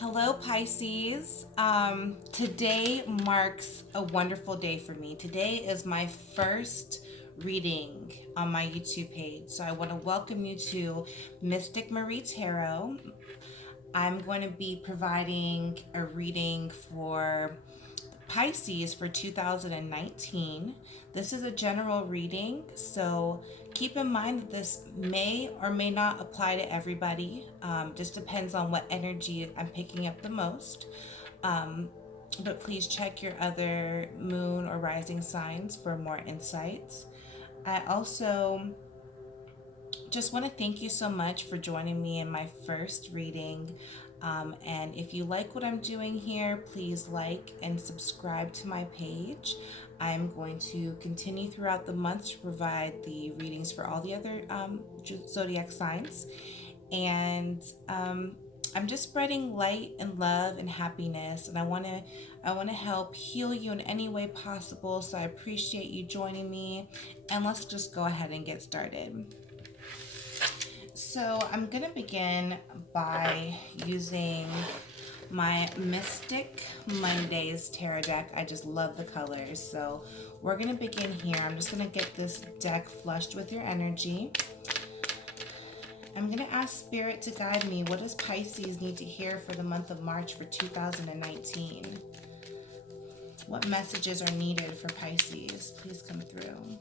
Hello, Pisces. Today marks a wonderful day for me. Today is my first reading on my YouTube page. So I want to welcome you to Mystic Marie Tarot. I'm going to be providing a reading for Pisces for 2019. This is a general reading, so keep in mind that this may or may not apply to everybody. Just depends on what energy I'm picking up the most. But please check your other moon or rising signs for more insights. I also just want to thank you so much for joining me in my first reading. And if you like what I'm doing here, please like and subscribe to my page. I'm going to continue throughout the month to provide the readings for all the other zodiac signs. And I'm just spreading light and love and happiness, and I want to help heal you in any way possible. So I appreciate you joining me, and let's just go ahead and get started. So I'm going to begin by using my Mystic Mondays tarot deck. I just love the colors. So we're going to begin here. I'm just going to get this deck flushed with your energy. I'm going to ask Spirit to guide me. What does Pisces need to hear for the month of March for 2019? What messages are needed for Pisces? Please come through.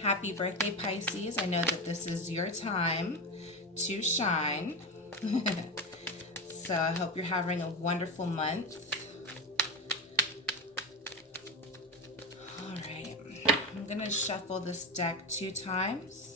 Happy birthday, Pisces. I know that this is your time to shine. So I hope you're having a wonderful month. All right. I'm going to shuffle this deck 2 times.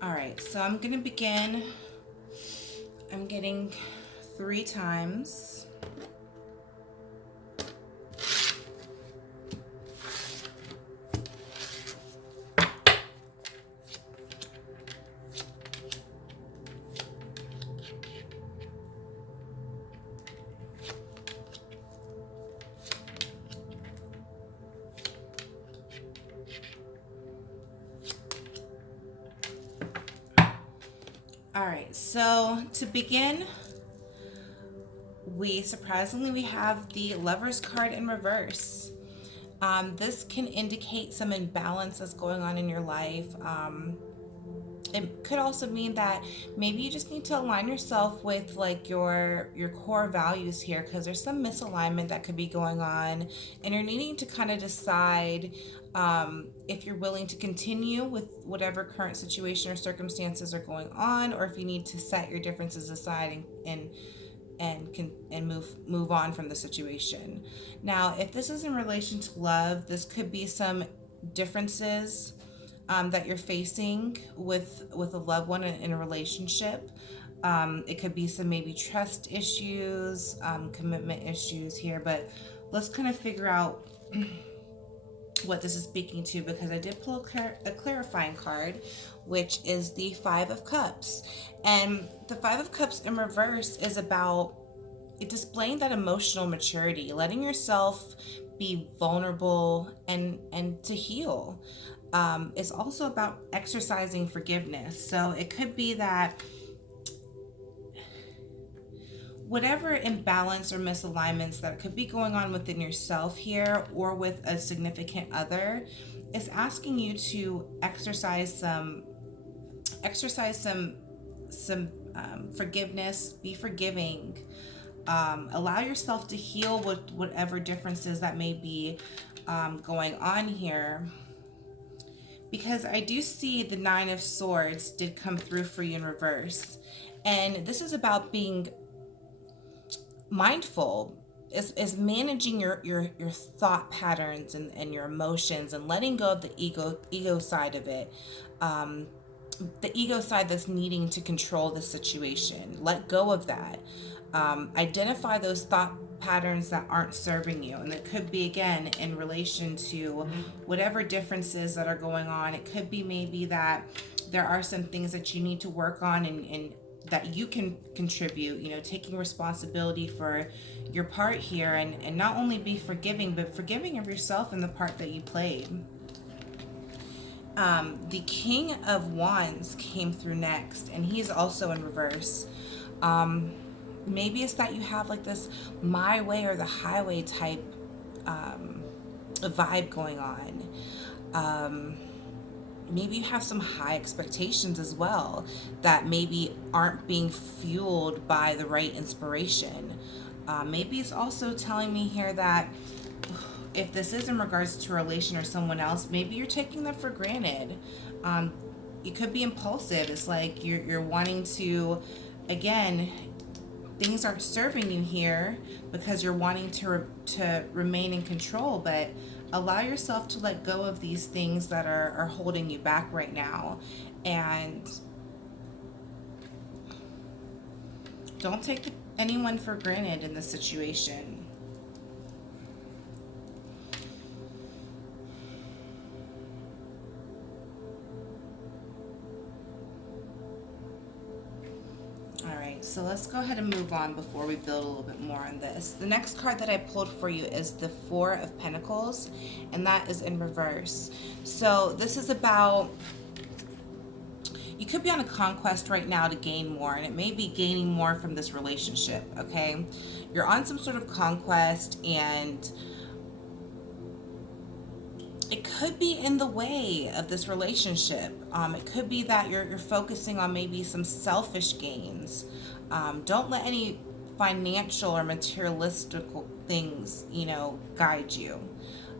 All right, so I'm going to begin. I'm getting 3 times. All right, so to begin, we have the Lover's card in reverse. This can indicate some imbalance that's going on in your life. It could also mean that maybe you just need to align yourself with like your core values here, because there's some misalignment that could be going on, and you're needing to kind of decide if you're willing to continue with whatever current situation or circumstances are going on, or if you need to set your differences aside and move on from the situation. Now, if this is in relation to love, this could be some differences that you're facing with a loved one in a relationship. It could be some maybe trust issues, commitment issues here, but let's kind of figure out what this is speaking to, because I did pull a clarifying card, which is the 5 of Cups. And the 5 of Cups in reverse is about displaying that emotional maturity, letting yourself be vulnerable and to heal. It's also about exercising forgiveness. So it could be that whatever imbalance or misalignments that could be going on within yourself here or with a significant other is asking you to exercise some forgiveness, be forgiving, allow yourself to heal with whatever differences that may be going on here. Because I do see the 9 of Swords did come through for you in reverse. And this is about being mindful, is managing your thought patterns and your emotions, and letting go of the ego side of it. The ego side that's needing to control the situation. Let go of that. Identify those thought patterns that aren't serving you. And it could be, again, in relation to whatever differences that are going on. It could be maybe that there are some things that you need to work on, and that you can contribute, taking responsibility for your part here, and not only be forgiving, but forgiving of yourself in the part that you played. The King of Wands came through next, and he's also in reverse. Maybe it's that you have like this my way or the highway type vibe going on. Maybe you have some high expectations as well that maybe aren't being fueled by the right inspiration. Maybe it's also telling me here that if this is in regards to a relation or someone else, maybe you're taking them for granted. You could be impulsive. It's like you're wanting to, again, things aren't serving you here because you're wanting to remain in control, but allow yourself to let go of these things that are holding you back right now. And don't take anyone for granted in this situation. So let's go ahead and move on before we build a little bit more on this. The next card that I pulled for you is the Four of Pentacles, and that is in reverse. So this is about, you could be on a conquest right now to gain more, and it may be gaining more from this relationship, okay? You're on some sort of conquest, and it could be in the way of this relationship. It could be that you're focusing on maybe some selfish gains. Don't let any financial or materialistic things, guide you.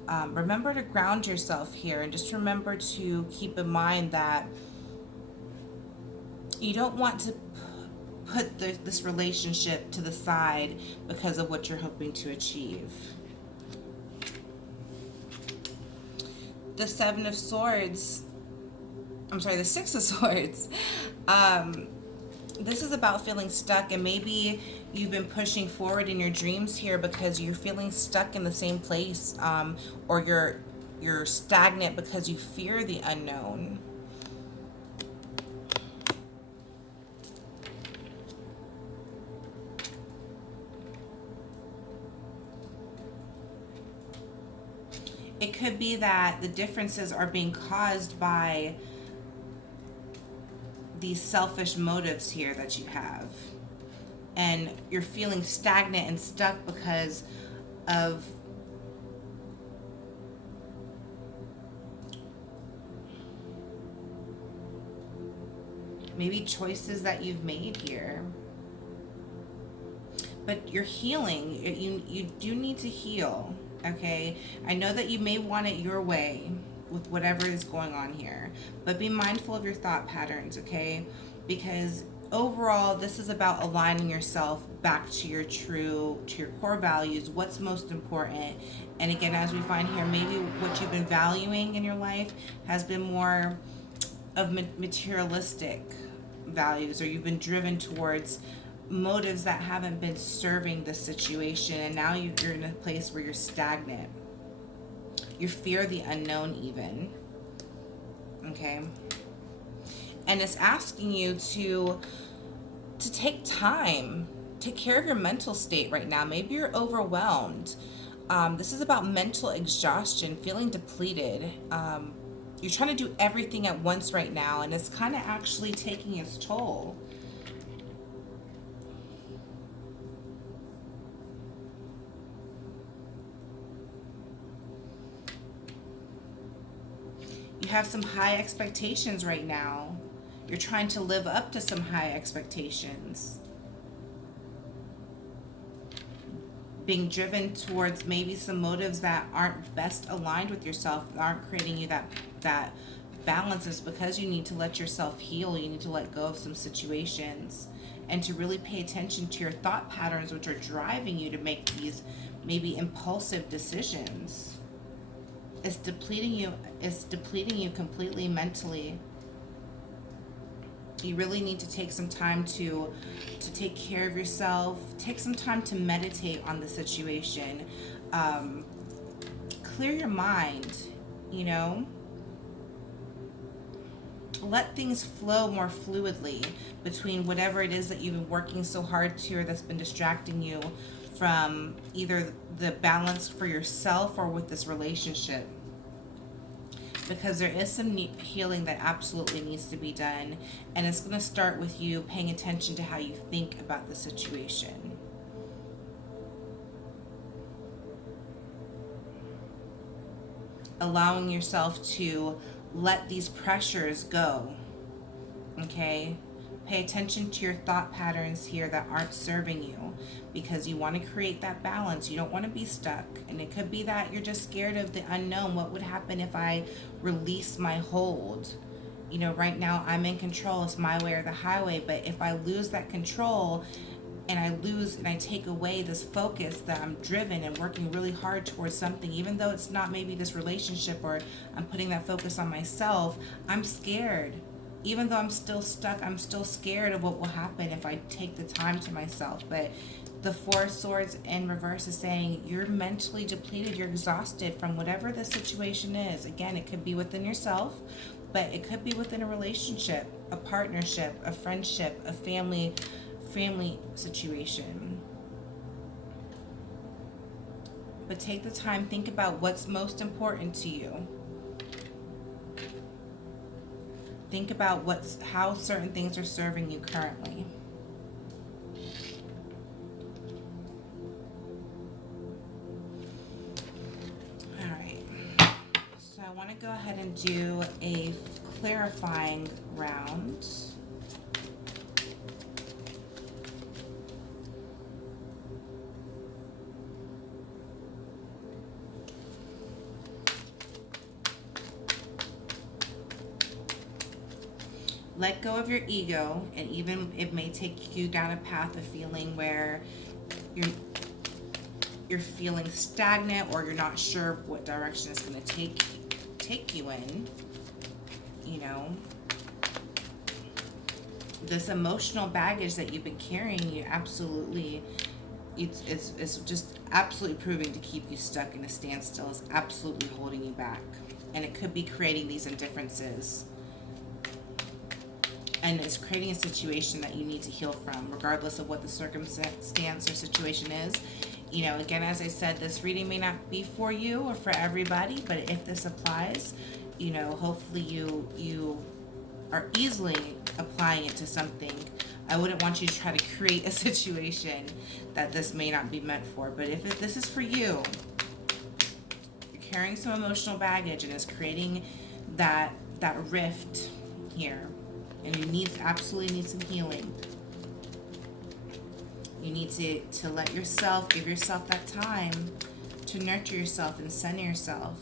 Remember to ground yourself here, and just remember to keep in mind that you don't want to put this relationship to the side because of what you're hoping to achieve. The Seven of Swords, the Six of Swords. This is about feeling stuck, and maybe you've been pushing forward in your dreams here because you're feeling stuck in the same place, or you're stagnant because you fear the unknown. It could be that the differences are being caused by these selfish motives here that you have. And you're feeling stagnant and stuck because of maybe choices that you've made here. But you're healing. You do need to heal, okay? I know that you may want it your way with whatever is going on here, but be mindful of your thought patterns, okay? Because overall, this is about aligning yourself back to your core values, what's most important. And again, as we find here, maybe what you've been valuing in your life has been more of materialistic values, or you've been driven towards motives that haven't been serving the situation, and now you're in a place where you're stagnant. You fear the unknown even, okay? And it's asking you to take time, take care of your mental state right now. Maybe you're overwhelmed. This is about mental exhaustion, feeling depleted. You're trying to do everything at once right now, and it's kind of actually taking its toll. You have some high expectations right now. You're trying to live up to some high expectations. Being driven towards maybe some motives that aren't best aligned with yourself, aren't creating you that balance. Is because you need to let yourself heal. You need to let go of some situations, and to really pay attention to your thought patterns, which are driving you to make these maybe impulsive decisions. It's depleting you completely mentally. You really need to take some time to take care of yourself. Take some time to meditate on the situation. Um, Clear your mind, you know? Let things flow more fluidly between whatever it is that you've been working so hard to, or that's been distracting you from either the balance for yourself or with this relationship, because there is some healing that absolutely needs to be done, and it's going to start with you paying attention to how you think about the situation. Allowing yourself to let these pressures go. Okay? Pay attention to your thought patterns here that aren't serving you, because you want to create that balance. You don't want to be stuck. And it could be that you're just scared of the unknown. What would happen if I release my hold? You know, right now I'm in control. It's my way or the highway. But if I lose that control, and I take away this focus that I'm driven and working really hard towards something, even though it's not maybe this relationship, or I'm putting that focus on myself, I'm scared. Even though I'm still stuck, I'm still scared of what will happen if I take the time to myself. But the Four of Swords in reverse is saying you're mentally depleted, you're exhausted from whatever the situation is. Again, it could be within yourself, but it could be within a relationship, a partnership, a friendship, a family situation. But take the time, think about what's most important to you. Think about how certain things are serving you currently. All right. So I want to go ahead and do a clarifying round. Let go of your ego, and even it may take you down a path of feeling where you're feeling stagnant, or you're not sure what direction it's going to take you in. You know, this emotional baggage that you've been carrying, it's just absolutely proving to keep you stuck in a standstill. It's absolutely holding you back, and it could be creating these indifferences. And it's creating a situation that you need to heal from, regardless of what the circumstance or situation is. You know, again, as I said, this reading may not be for you or for everybody, but if this applies, you know, hopefully you are easily applying it to something. I wouldn't want you to try to create a situation that this may not be meant for. But if this is for you, you're carrying some emotional baggage and it's creating that rift here. And you absolutely need some healing. You need to give yourself that time to nurture yourself and center yourself.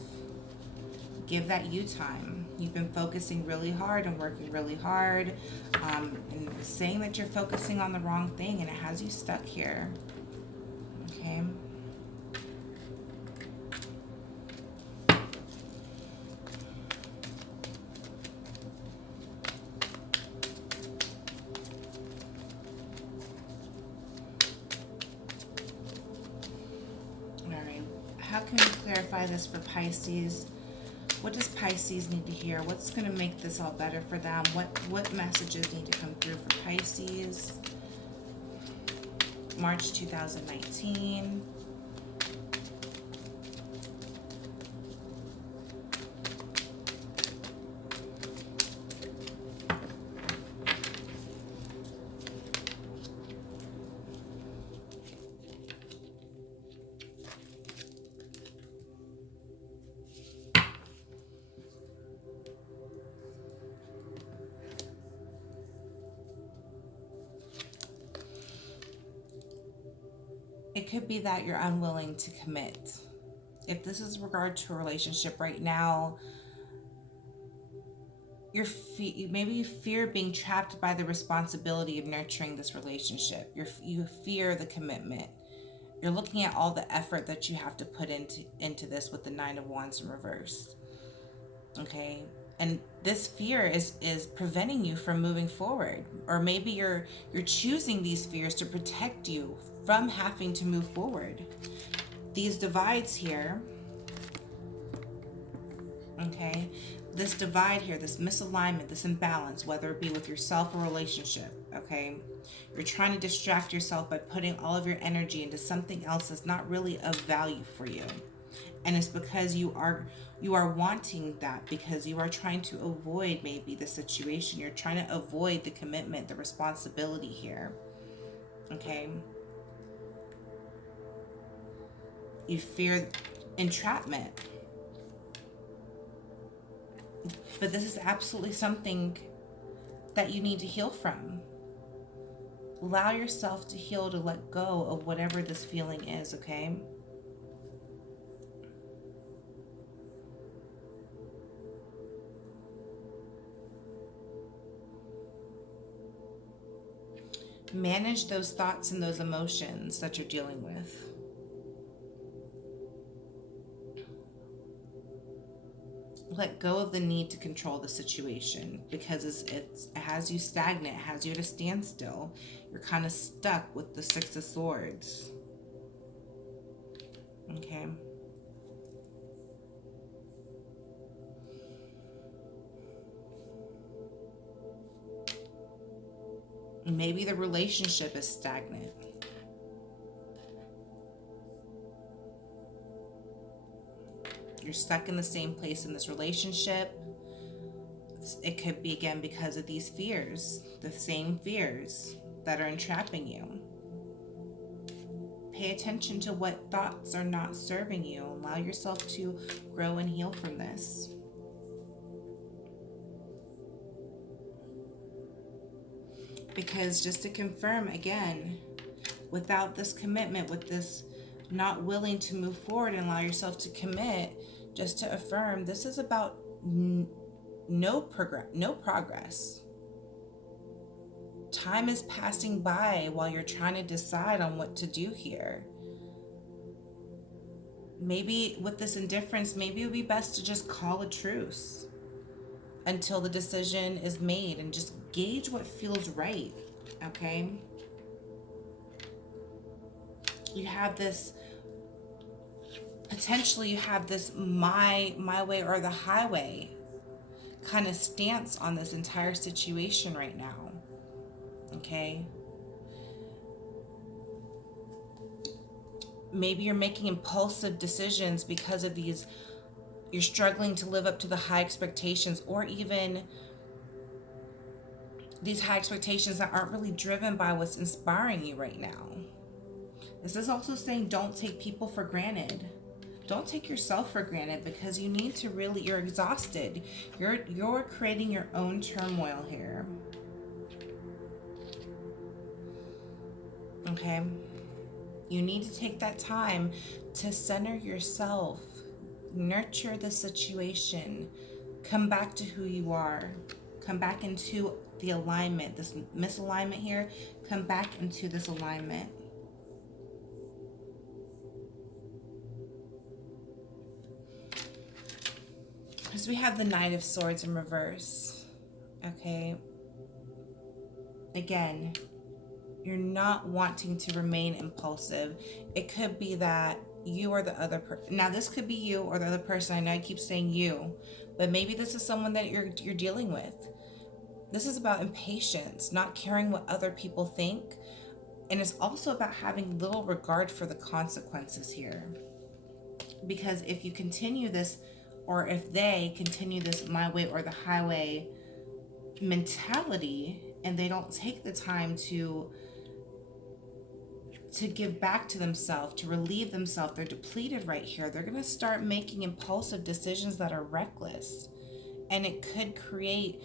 Give that you time. You've been focusing really hard and working really hard, and saying that you're focusing on the wrong thing, and it has you stuck here. Okay? How can we clarify this for Pisces? What does Pisces need to hear? What's going to make this all better for them? What messages need to come through for Pisces? March 2019. It could be that you're unwilling to commit. If this is regard to a relationship right now, maybe you fear being trapped by the responsibility of nurturing this relationship. You fear the commitment. You're looking at all the effort that you have to put into this with the Nine of Wands in reverse. Okay? And this fear is preventing you from moving forward, or maybe you're choosing these fears to protect you from having to move forward. These divides here, okay, this divide here, this misalignment, this imbalance, whether it be with yourself or relationship, okay, you're trying to distract yourself by putting all of your energy into something else that's not really of value for you. And it's because you are wanting that because you are trying to avoid maybe the situation. You're trying to avoid the commitment, the responsibility here. Okay? You fear entrapment. But this is absolutely something that you need to heal from. Allow yourself to heal, to let go of whatever this feeling is, okay? Manage those thoughts and those emotions that you're dealing with. Let go of the need to control the situation because it has you stagnant, it has you at a standstill. You're kind of stuck with the Six of Swords. Okay. Maybe the relationship is stagnant. You're stuck in the same place in this relationship. It could be, again, because of these fears, the same fears that are entrapping you. Pay attention to what thoughts are not serving you. Allow yourself to grow and heal from this. Because just to confirm again, without this commitment, with this not willing to move forward and allow yourself to commit, just to affirm, this is about no progress. Time is passing by while you're trying to decide on what to do here. Maybe with this indifference, maybe it would be best to just call a truce until the decision is made and just gauge what feels right, okay? You have this, potentially you have this my way or the highway kind of stance on this entire situation right now, okay? Maybe you're making impulsive decisions because of these, you're struggling to live up to the high expectations, or even these high expectations that aren't really driven by what's inspiring you right now. This is also saying don't take people for granted. Don't take yourself for granted, because you need to really, you're exhausted. You're creating your own turmoil here. Okay? You need to take that time to center yourself, nurture the situation, come back to who you are, come back into the alignment, this misalignment here, come back into this alignment. Because we have the Knight of Swords in reverse, okay? Again, you're not wanting to remain impulsive. It could be that you or the other person. Now, this could be you or the other person. I know I keep saying you, but maybe this is someone that you're dealing with. This is about impatience, not caring what other people think. And it's also about having little regard for the consequences here. Because if you continue this, or if they continue this my way or the highway mentality, and they don't take the time to give back to themselves, to relieve themselves, they're depleted right here. They're going to start making impulsive decisions that are reckless. And it could create,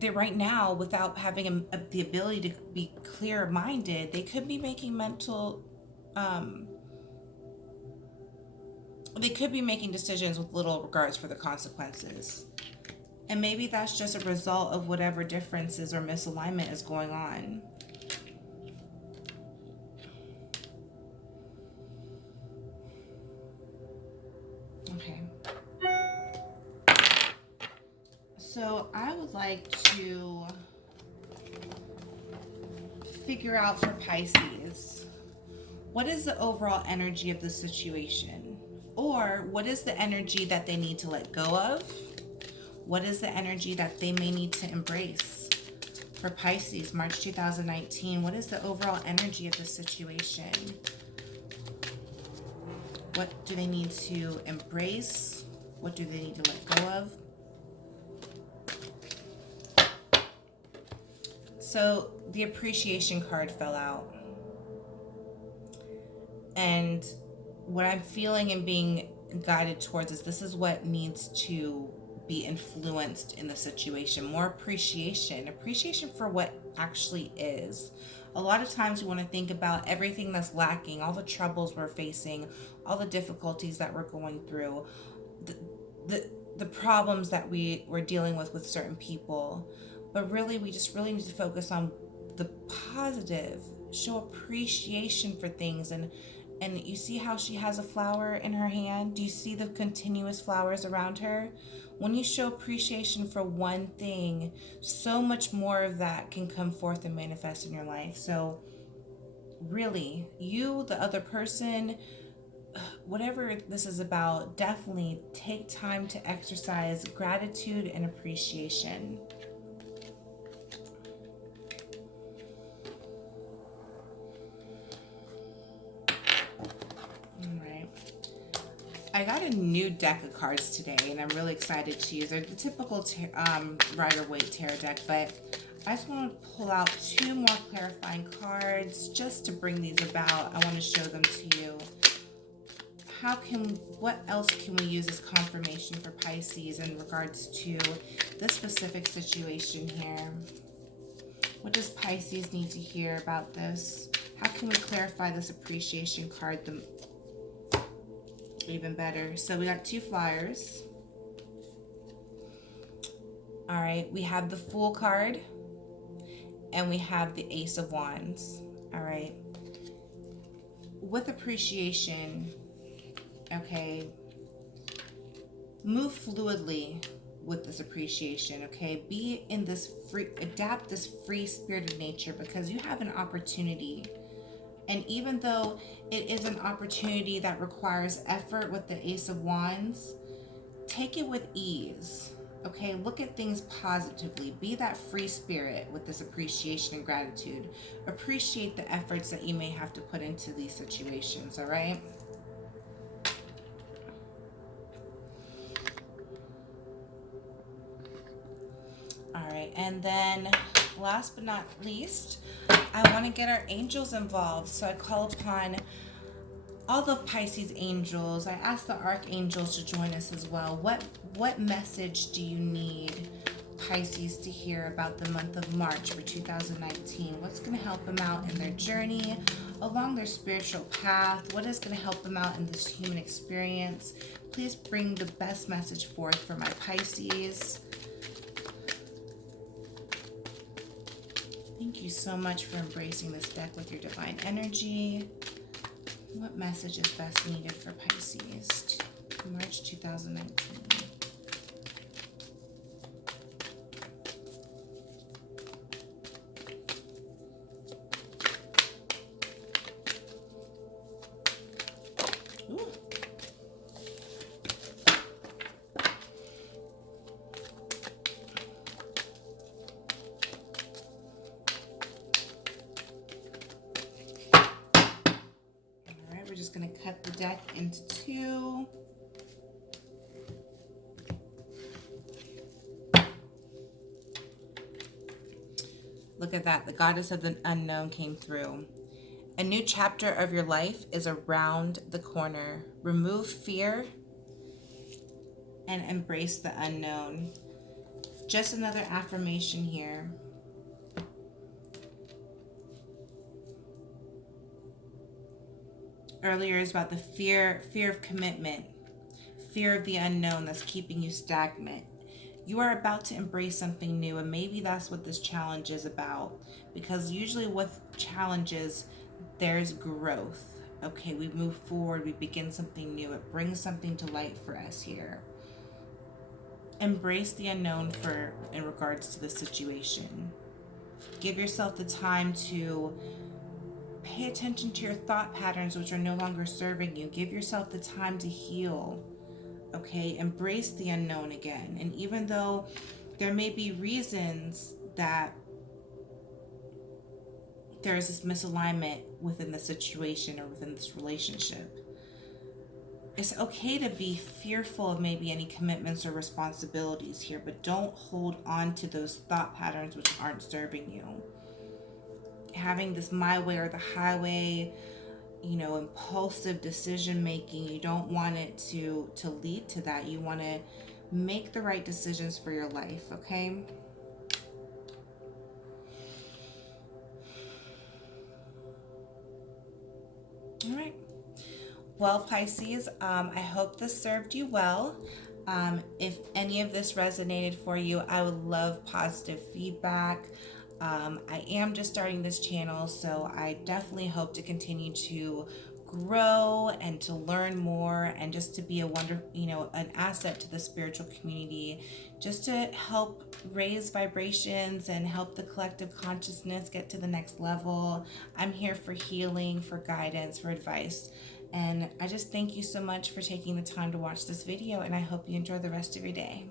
they're right now, without having the ability to be clear-minded, they could be making they could be making decisions with little regards for the consequences. And maybe that's just a result of whatever differences or misalignment is going on. Okay. So I would like to figure out for Pisces, what is the overall energy of the situation? Or what is the energy that they need to let go of? What is the energy that they may need to embrace? For Pisces, March 2019, what is the overall energy of the situation? What do they need to embrace? What do they need to let go of? So the appreciation card fell out. And what I'm feeling and being guided towards is this is what needs to be influenced in the situation. More appreciation for what actually is. A lot of times we want to think about everything that's lacking, all the troubles we're facing, all the difficulties that we're going through, the the problems that we're dealing with certain people. But really, we just really need to focus on the positive, show appreciation for things. And you see how she has a flower in her hand? Do you see the continuous flowers around her? When you show appreciation for one thing, so much more of that can come forth and manifest in your life. So really, you, the other person, whatever this is about, definitely take time to exercise gratitude and appreciation. I got a new deck of cards today, and I'm really excited to use. They're the typical Rider-Waite tarot deck, but I just want to pull out two more clarifying cards just to bring these about. I want to show them to you. What else can we use as confirmation for Pisces in regards to this specific situation here? What does Pisces need to hear about this? How can we clarify this appreciation card even better? So we got two flyers. All right, we have the Fool card and we have the Ace of Wands. All right, with appreciation, okay, move fluidly with this appreciation. Okay, be in this adapt this free spirit of nature, because you have an opportunity. And even though it is an opportunity that requires effort with the Ace of Wands, take it with ease. Okay, look at things positively. Be that free spirit with this appreciation and gratitude. Appreciate the efforts that you may have to put into these situations, all right? All right, and then last but not least, I want to get our angels involved. So I call upon all the Pisces angels. I ask the archangels to join us as well. What message do you need Pisces to hear about the month of March for 2019? What's going to help them out in their journey along their spiritual path? What is going to help them out in this human experience? Please bring the best message forth for my Pisces. Thank you so much for embracing this deck with your divine energy. What message is best needed for Pisces? March 2019. Ooh. We're just going to cut the deck into two. Look at that. The goddess of the unknown came through. A new chapter of your life is around the corner. Remove fear and embrace the unknown. Just another affirmation here. Earlier is about the fear of commitment, fear of the unknown that's keeping you stagnant. You are about to embrace something new, and maybe that's what this challenge is about, because usually with challenges, there's growth. Okay, we move forward, we begin something new. It brings something to light for us here. Embrace the unknown for in regards to the situation. Give yourself the time to pay attention to your thought patterns which are no longer serving you. Give yourself the time to heal. Okay, embrace the unknown again. And even though there may be reasons that there is this misalignment within the situation or within this relationship, it's okay to be fearful of maybe any commitments or responsibilities here, but don't hold on to those thought patterns which aren't serving you. Having this my way or the highway, impulsive decision making, you don't want it to lead to that. You want to make the right decisions for your life, okay? All right. Well, Pisces, I hope this served you well. If any of this resonated for you, I would love positive feedback. I am just starting this channel, so I definitely hope to continue to grow and to learn more and just to be an asset to the spiritual community, just to help raise vibrations and help the collective consciousness get to the next level. I'm here for healing, for guidance, for advice. And I just thank you so much for taking the time to watch this video, and I hope you enjoy the rest of your day.